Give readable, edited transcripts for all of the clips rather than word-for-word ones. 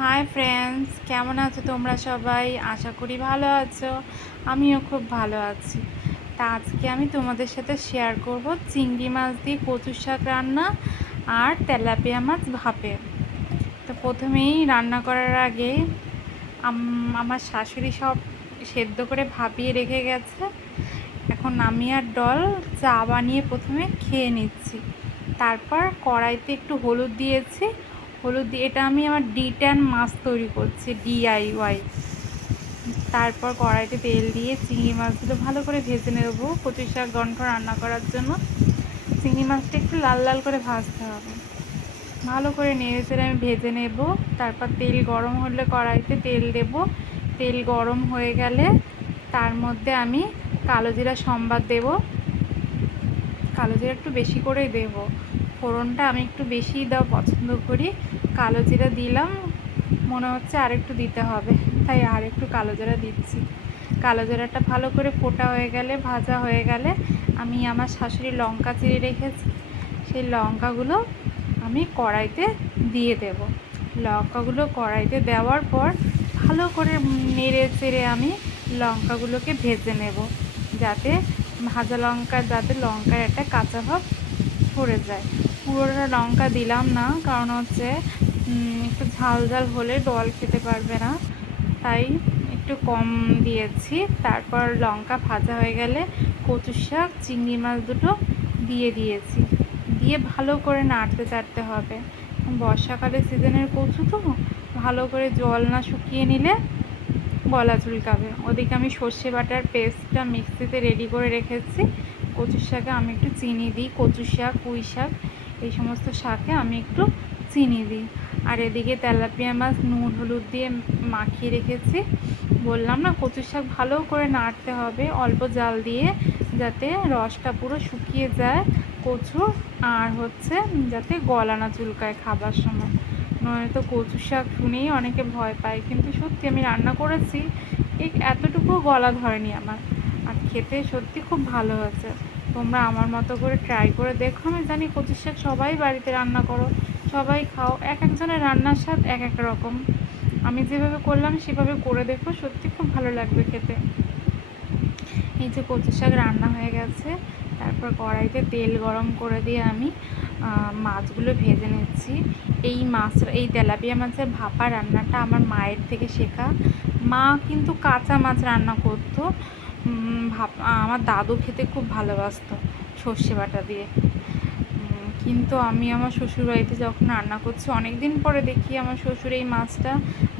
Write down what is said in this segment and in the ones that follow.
Hi friends, কেমন আছো তোমরা সবাই? আশা করি ভালো আছো। আমিও খুব ভালো আছি। তা আজকে আমি তোমাদের সাথে শেয়ার করব চিংড়ি মাছ দিয়ে কচু শাক রান্না আর তেলাপিয়া মাছ ভাপে। তো প্রথমেই রান্না করার আগে আমার শাশুড়ি সব সেদ্ধ করে ভাপিয়ে রেখে গেছে। এখন আমি আর ডল চা বানিয়ে প্রথমে খেয়ে নিচ্ছি। তারপর কড়াইতে একটু হলুদ দিয়েছি। হলুদ দিয়ে এটা আমি আমার ডিট্যান মাছ তৈরি করছি, DIY। তারপর কড়াইতে তেল দিয়ে চিংড়ি মাছগুলো ভালো করে ভেজে নেব কচু শাক ঘন্ট রান্না করার জন্য। চিংড়ি মাছটা একটু লাল লাল করে ভাজতে হবে। ভালো করে নেড়ে চেড়ে আমি ভেজে নেব। তারপর তেল গরম হলে কড়াইতে তেল দেব। তেল গরম হয়ে গেলে তার মধ্যে আমি কালো জিরা সম্বাদ দেব। কালো জিরা একটু বেশি করেই দেব। ফোড়নটা আমি একটু বেশিই দেওয়া পছন্দ করি। কালো জিরা দিলাম, মনে হচ্ছে আরেকটু দিতে হবে, তাই আর একটু কালো জিরা দিচ্ছি। কালো জিরাটা ভালো করে ফোটা হয়ে গেলে, ভাজা হয়ে গেলে আমি আমার শাশুড়ি লঙ্কা চিড়ে রেখেছি, সেই লঙ্কাগুলো আমি কড়াইতে দিয়ে দেব। লঙ্কাগুলো কড়াইতে দেওয়ার পর ভালো করে নেড়ে চেড়ে আমি লঙ্কাগুলোকে ভেজে নেব, যাতে ভাজা লঙ্কা যাতে লঙ্কার একটা কাঁচা ভাব সরে যায়। পুরোটা লঙ্কা দিলাম না, কারণ হচ্ছে একটু ঝাল ঝাল হলে ডল খেতে পারবে না, তাই একটু কম দিয়েছি। তারপর লঙ্কা ভাজা হয়ে গেলে কচু শাক চিংড়ি মাছ দুটো দিয়ে দিয়েছি। দিয়ে ভালো করে নাড়তে চাড়তে হবে। বর্ষাকালের সিজনের কচু তো ভালো করে জল না শুকিয়ে নিলে গলা চুলকাবে। ওদিকে আমি সর্ষে বাটার পেস্টটা মিক্সিতে রেডি করে রেখেছি। কচু শাকে আমি একটু চিনি দিই, কচু শাক, পুঁই শাক, এই সমস্ত শাকে আমি একটু চিনি দিই। আর এদিকে তেলাপিয়া মাছ নুন হলুদ দিয়ে মাখিয়ে রেখেছি। বললাম না, কচু শাক ভালো করে নাড়তে হবে অল্প জাল দিয়ে, যাতে রসটা পুরো শুকিয়ে যায় কচু, আর হচ্ছে যাতে গলা না চুলকায় খাবার সময়। নয়তো কচু শাক শুনেই অনেকে ভয় পায়, কিন্তু সত্যি আমি রান্না করেছি, ঠিক এতটুকু গলা ধরেনি আমার। আর খেতে সত্যি খুব ভালো হয়েছে। তোমরা আমার মতো করে ট্রাই করে দেখো। আমি জানি কচু শাক সবাই বাড়িতে রান্না করো, সবাই খাও, এক একজনের রান্নার স্বাদ এক এক রকম। আমি যেভাবে করলাম সেভাবে করে দেখো, সত্যি খুব ভালো লাগবে খেতে। এই যে কচু শাক রান্না হয়ে গেছে, তারপর কড়াইতে তেল গরম করে দিয়ে আমি মাছগুলো ভেজে নিচ্ছি। এই তেলাপিয়া মাছের ভাপা রান্নাটা আমার মায়ের থেকে শেখা। মা কিন্তু কাঁচা মাছ রান্না করতো। আমার দাদু খেতে খুব ভালোবাসতো সর্ষে বাটা দিয়ে। কিন্তু আমি আমার শ্বশুরবাড়িতে যখন রান্না করছি, অনেক দিন পরে দেখি আমার শ্বশুর এই মাছটা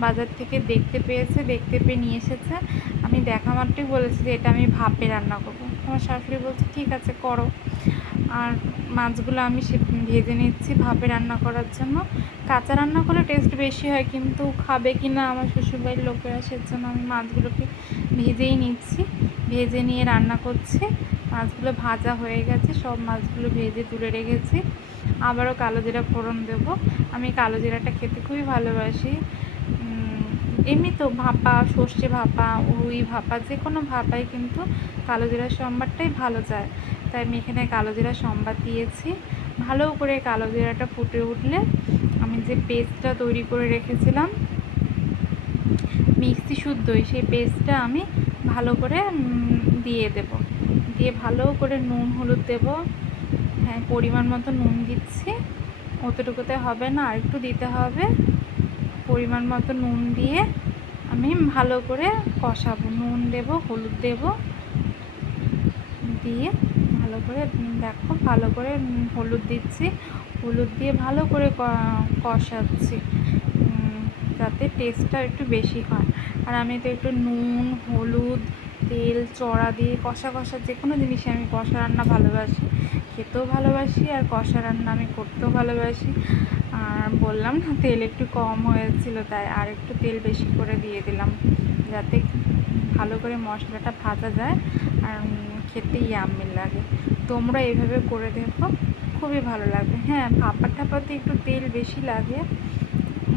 বাজার থেকে দেখতে পেয়ে নিয়ে এসেছে। আমি দেখা মাত্রই বলেছি যে এটা আমি ভাপে রান্না করবো। আমার শাশুড়ি বলছে ঠিক আছে করো। আর মাছগুলো আমি ভেজে নিচ্ছি ভাপে রান্না করার জন্য। কাঁচা রান্না করলে টেস্ট বেশি হয়, কিন্তু খাবে কি না আমার শ্বশুরবাড়ির লোকেরা, সেজন্য আমি মাছগুলোকে ভেজেই নিচ্ছি। ভেজে নিয়ে রান্না করছি। মাছগুলো ভাজা হয়ে গেছে, সব মাছগুলো ভেজে তুলে রেখেছি। আবারও কালো জিরা ফোড়ন দেবো। আমি কালো জিরাটা খেতে খুবই ভালোবাসি। এমনি তো ভাপা, সর্ষে ভাপা, রুই ভাপা, যে কোনো ভাপাই কিন্তু কালো জিরার সম্বারটাই ভালো যায়। তাই আমি এখানে কালো জিরা সম্বাদ দিয়েছি। ভালো করে কালো জিরাটা ফুটে উঠলে আমি যে পেস্টটা তৈরি করে রেখেছিলাম মিক্সি শুদ্ধই, সেই পেস্টটা আমি ভালো করে দিয়ে দেব। দিয়ে ভালো করে নুন হলুদ দেব। হ্যাঁ, পরিমাণ মতো নুন দিচ্ছি, অতটুকুতে হবে না, আর একটু দিতে হবে। পরিমাণ মতো নুন দিয়ে আমি ভালো করে কষাবো। নুন দেব, হলুদ দেব, দিয়ে ভালো করে দেখো, ভালো করে হলুদ দিচ্ছি। হলুদ দিয়ে ভালো করে কষাচ্ছি, যাতে টেস্টটা একটু বেশি হয়। আর আমি তো একটু নুন হলুদ তেল চড়া দিয়ে কষা কষা, যে কোনো জিনিসে আমি কষা রান্না ভালোবাসি, খেতেও ভালোবাসি, আর কষা রান্না আমি করতেও ভালোবাসি। আর বললাম না, তেল একটু কম হয়েছিল, তাই আর একটু তেল বেশি করে দিয়ে দিলাম, যাতে ভালো করে মশলাটা ভাজা যায় আর খেতে ইয়াম্মি লাগে। তোমরা এভাবে করে দেখো, খুবই ভালো লাগবে। হ্যাঁ, ভাপা টাপাতে একটু তেল বেশি লাগে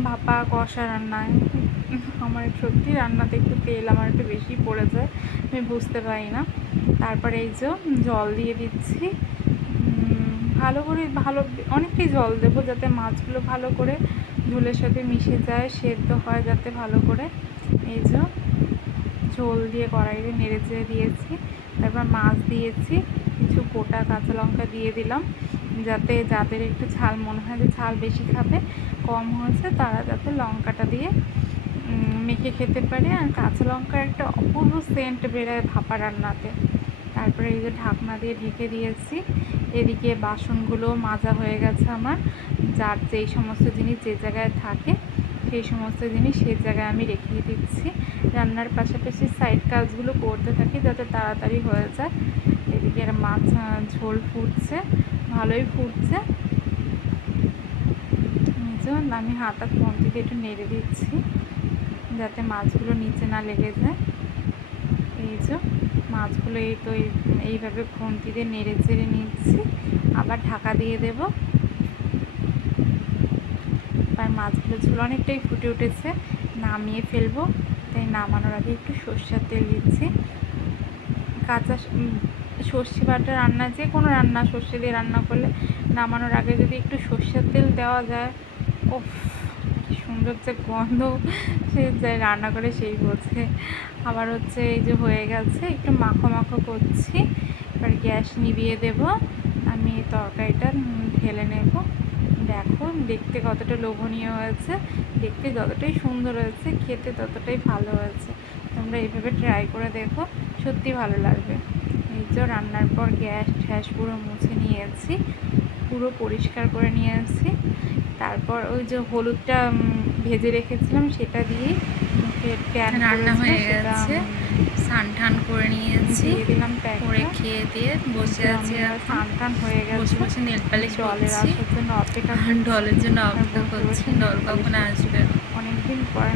ভাপা কষা রান্নায়। আমার সত্যি রান্নাতে একটু তেল আমার একটু বেশি পড়ে যায়, আমি বুঝতে পারি না। তারপরে এই যে জল দিয়ে দিচ্ছি, ভালো করে অনেকটাই জল দেবো, যাতে মাছগুলো ভালো করে ঝোলের সাথে মিশে যায়, সেদ্ধ হয় যাতে ভালো করে। এই যে ঝোল দিয়ে কড়াইতে নেড়ে চেড়ে দিয়েছি। তারপর মাছ দিয়েছি, কিছু গোটা কাঁচা লঙ্কা দিয়ে দিলাম, যাতে যাদের একটু ঝাল মনে হয় যে ঝাল বেশি খাবে, কম হয়েছে, তারা যাতে লঙ্কাটা দিয়ে মেখে খেতে পারে। আর কাঁচা লঙ্কার একটা অপূর্ব সেন্ট বেরোয় ভাপা রান্নাতে। তারপরে এই যে ঢাকনা দিয়ে ঢেকে দিয়েছি। এদিকে বাসনগুলো মাজা হয়ে গেছে আমার। যার যেই সমস্ত জিনিস যে জায়গায় থাকে সেই সমস্ত জিনিস সেই জায়গায় আমি রেখে দিচ্ছি। রান্নার পাশাপাশি সাইড কাজগুলো করতে থাকি যাতে তাড়াতাড়ি হয়ে যায়। এদিকে মাছ ঝোল ফুটছে, ভালোই ফুটছে। আমি হাতা খুন্তি দিয়ে একটু নেড়ে দিচ্ছি যাতে মাছগুলো নিচে না লেগে যায়। এই যে মাছগুলো এই তো এইভাবে খুন্তি দিয়ে নেড়ে চেড়ে নিচ্ছি। আবার ঢাকা দিয়ে দেব। আর মাছগুলো ঝোল অনেকটাই ফুটে উঠেছে, নামিয়ে ফেলবো। তাই নামানোর আগে একটু সর্ষের তেল দিচ্ছি। কাঁচা সর্ষে বাটা রান্না, যে কোনো রান্না সর্ষে দিয়ে রান্না করলে নামানোর আগে যদি একটু সর্ষের তেল দেওয়া যায়, ও কি সুন্দর যে গন্ধ, সে যায় রান্না করে সেই বোঝে। আবার হচ্ছে এই যে হয়ে গেছে, একটু মাখো মাখো করছি। এবার গ্যাস নিভিয়ে দেব। আমি এই তরকারিটা ঢেলে নেব। দেখো দেখতে কতটা লোভনীয় হয়েছে, দেখতে যতটাই সুন্দর হয়েছে খেতে ততটাই ভালো হয়েছে। তোমরা এইভাবে ট্রাই করে দেখো, সত্যি ভালো লাগবে। এই যে রান্নার পর গ্যাস ঠ্যাস পুরো মুছে নিয়েছি, পুরো পরিষ্কার করে নিয়েছি। তারপর ওই যে হলুদটা ভেজে রেখেছিলাম সেটা দিয়ে প্যান রান্না হয়ে গেছে, স্নান টান করে নিয়েছি, দিয়ে দিলাম করে খেয়ে দিয়ে বসে আছি। স্নান টান হয়ে গেছে, বসে বসে নেল পালিশ ডলের আসার জন্য অপেক্ষা, ডলের জন্য অপেক্ষা করছি। ডল কখন আসবে, অনেকদিন পর